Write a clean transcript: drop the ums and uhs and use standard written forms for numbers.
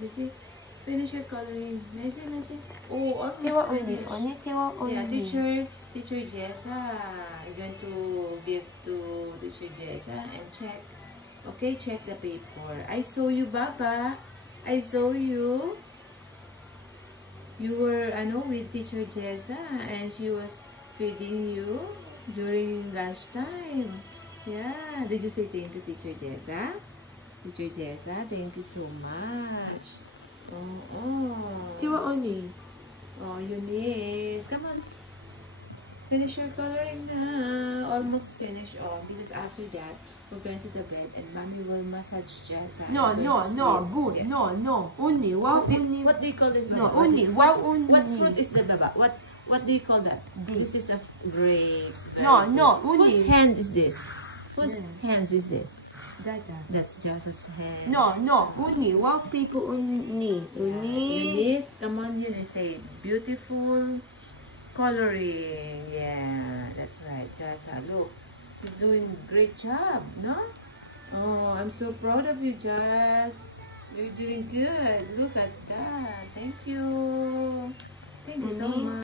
Missy, finish your coloring. Missy. Oh, almost Tiwa finished. only. Tiwa only. Yeah, teacher Jessa. I'm going to give to teacher Jessa and check. Okay, check the paper. I saw you, Baba. I saw you. You were, with teacher Jessa and she was feeding you during lunchtime. Yeah. Did you say thank you, teacher Jessa? Teacher Jessa, thank you so much. Oh. Tiwa only. Oh, Eunice. Come on. Finish your coloring na. Almost finished. Oh, because after that, we're going to the bed and Mommy will massage Jessa. No. Good. Yeah. No. Only. Wow. Only. What do you call this? No. Baba? Only. Wow. Only. What fruit is the baba? What do you call that? This. This is a grapes. No. Only. Whose hand is this? Whose hands is this? Dada. That's Jessa's hand. No. Only. Wow. People only. Eunice, come on, Eunice. Say beautiful coloring. Yeah, that's right. Jessa, look. She's doing a great job, no? Oh, I'm so proud of you, Jess. You're doing good. Look at that. Thank you. Thank you so much.